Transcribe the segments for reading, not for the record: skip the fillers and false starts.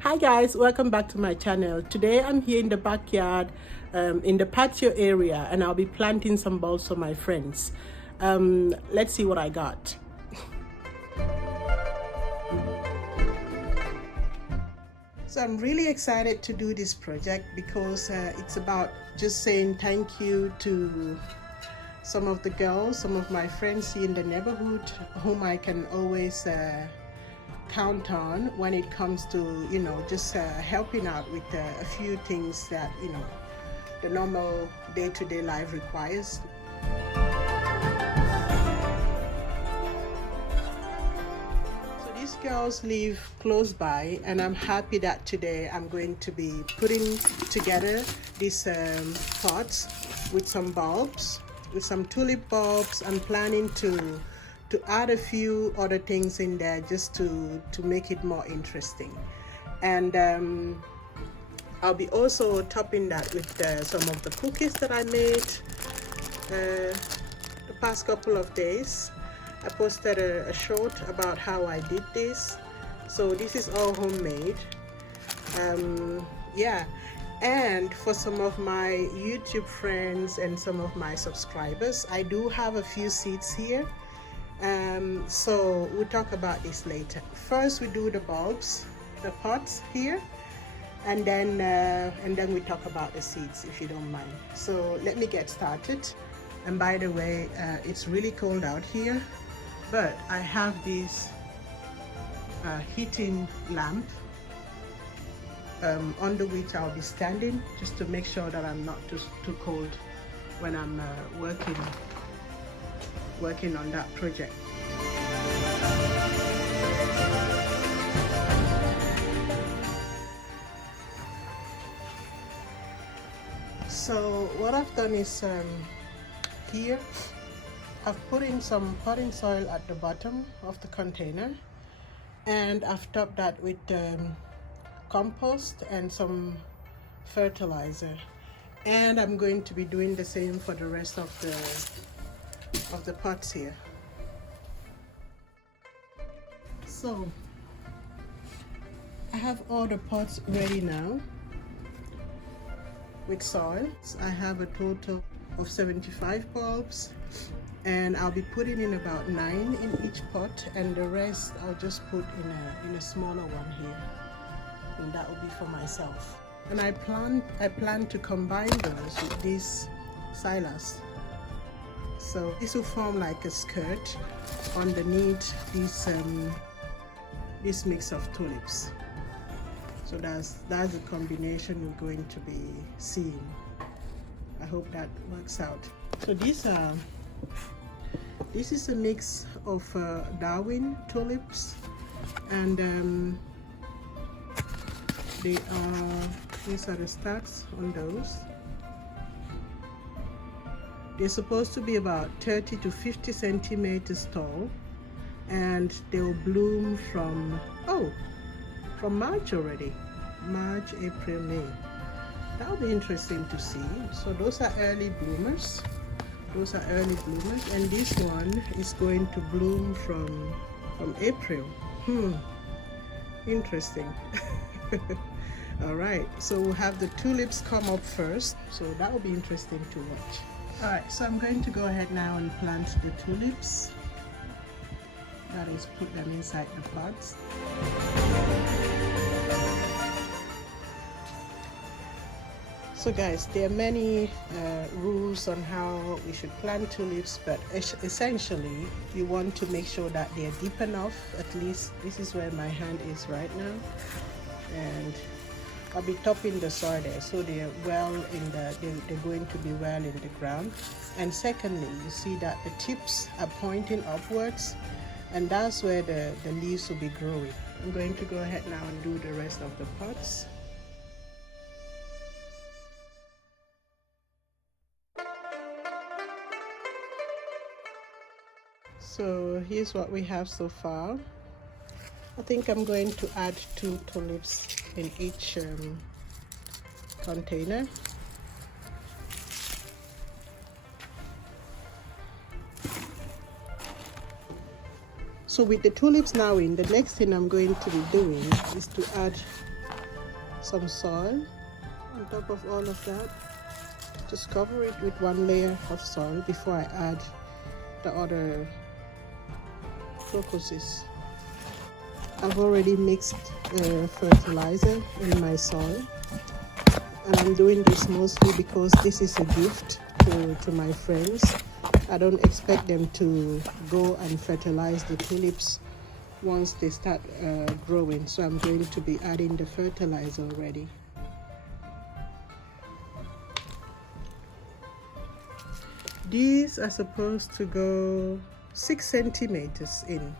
Hi guys, welcome back to my channel. Today I'm here in the backyard, in the patio area, and I'll be planting some bulbs for my friends. Let's see what I got. So I'm really excited to do this project because it's about just saying thank you to some of the girls, some of my friends here in the neighborhood whom I can always count on when it comes to, just helping out with a few things that, the normal day-to-day life requires. So these girls live close by, and I'm happy that today I'm going to be putting together these pots with some bulbs, with some tulip bulbs. I'm planning to add a few other things in there just to make it more interesting. And I'll be also topping that with some of the cookies that I made the past couple of days. I posted a short about how I did this. So this is all homemade. Yeah. And for some of my YouTube friends and some of my subscribers, I do have a few seeds here. So we'll talk about this later. First we do the bulbs, the pots here, and then we talk about the seeds, if you don't mind. So let me get started. And by the way, it's really cold out here, but I have this heating lamp under which I'll be standing just to make sure that I'm not too cold when I'm working on that project. So what I've done is here I've put in some potting soil at the bottom of the container, and I've topped that with compost and some fertilizer, and I'm going to be doing the same for the rest of the pots here. So I have all the pots ready now with soil. I have a total of 75 bulbs, and I'll be putting in about 9 in each pot, and the rest I'll just put in a smaller one here, and that will be for myself. And I plan to combine those with this silas. So this will form like a skirt underneath this mix of tulips. So that's the combination we're going to be seeing. I hope that works out. So this is a mix of Darwin tulips, and these are the stats on those. They're supposed to be about 30 to 50 centimeters tall, and they'll bloom from March already. March, April, May. That'll be interesting to see. So those are early bloomers. And this one is going to bloom from April. Interesting. All right, so we'll have the tulips come up first, so that will be interesting to watch. All right, so I'm going to go ahead now and plant the tulips. That is, put them inside the pots. So guys, there are many rules on how we should plant tulips, but essentially you want to make sure that they're deep enough. At least this is where my hand is right now, and I'll be topping the soil there, so they're they're going to be well in the ground. And secondly, you see that the tips are pointing upwards, and that's where the leaves will be growing. I'm going to go ahead now and do the rest of the pots. So here's what we have so far. I think I'm going to add 2 tulips in each container. So with the tulips now in, the next thing I'm going to be doing is to add some soil on top of all of that. Just cover it with one layer of soil before I add the other crocuses. I've already mixed fertilizer in my soil, and I'm doing this mostly because this is a gift to my friends. I don't expect them to go and fertilize the tulips once they start growing, so I'm going to be adding the fertilizer already. These are supposed to go 6 centimeters in,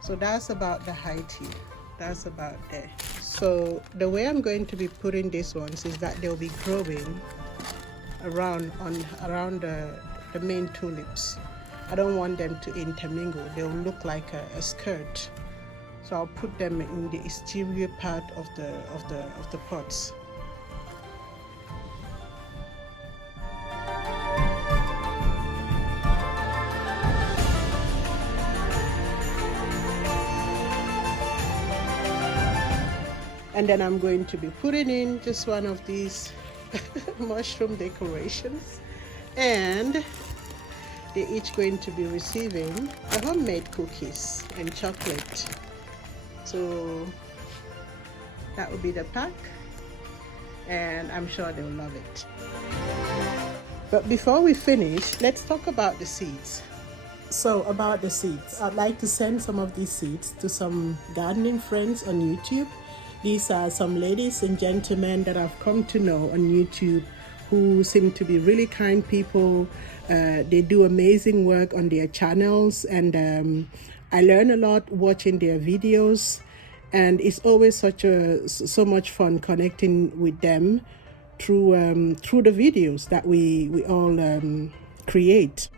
so that's about the height here. That's about there. So the way I'm going to be putting these ones is that they'll be growing around the main tulips. I don't want them to intermingle. They'll look like a skirt. So I'll put them in the exterior part of the pots. And then I'm going to be putting in just one of these mushroom decorations, and they're each going to be receiving the homemade cookies and chocolate. So that will be the pack, and I'm sure they'll love it. But before we finish, let's talk about the seeds. So about the seeds, I'd like to send some of these seeds to some gardening friends on YouTube. These are some ladies and gentlemen that I've come to know on YouTube who seem to be really kind people. They do amazing work on their channels, and I learn a lot watching their videos, and it's always so much fun connecting with them through the videos that we all create.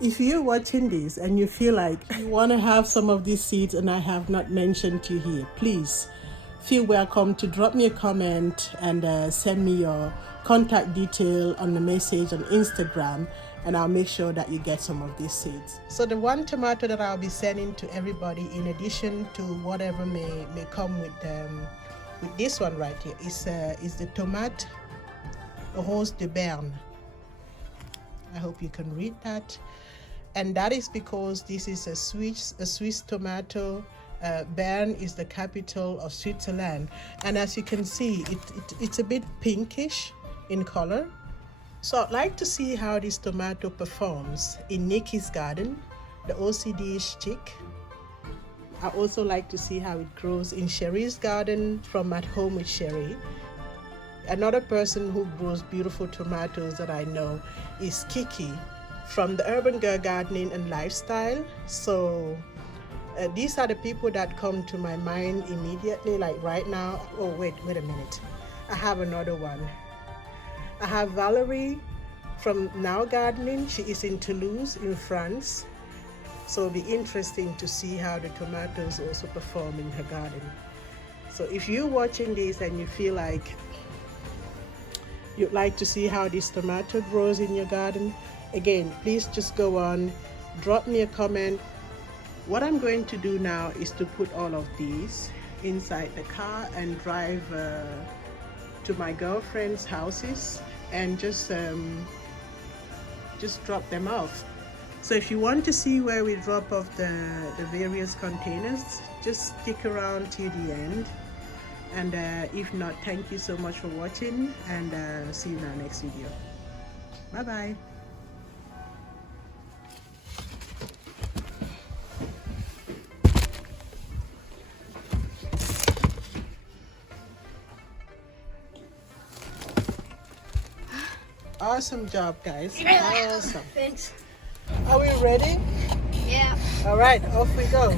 If you're watching this and you feel like you want to have some of these seeds and I have not mentioned you here, please feel welcome to drop me a comment and send me your contact detail on the message on Instagram, and I'll make sure that you get some of these seeds. So the one tomato that I'll be sending to everybody, in addition to whatever may come with this one right here, is the tomate rose de Berne. I hope you can read that. And that is because this is a Swiss tomato. Bern is the capital of Switzerland, and as you can see, it's a bit pinkish in color. So I'd like to see how this tomato performs in Nikki's garden, the OCD-ish chick. I also like to see how it grows in Sherry's garden from At Home with Sherry. Another person who grows beautiful tomatoes that I know is Kiki from the Urban Girl Gardening and Lifestyle. So these are the people that come to my mind immediately, like right now. Oh, wait a minute. I have another one. I have Valerie from Now Gardening. She is in Toulouse in France. So it'll be interesting to see how the tomatoes also perform in her garden. So if you're watching this and you feel like you'd like to see how this tomato grows in your garden, again, please just go on, drop me a comment. What I'm going to do now is to put all of these inside the car and drive to my girlfriend's houses and just drop them off. So if you want to see where we drop off the various containers, just stick around till the end. And if not, thank you so much for watching, and see you in our next video. Bye bye. Awesome job, guys. Awesome. Thanks. Are we ready? Yeah. All right, off we go.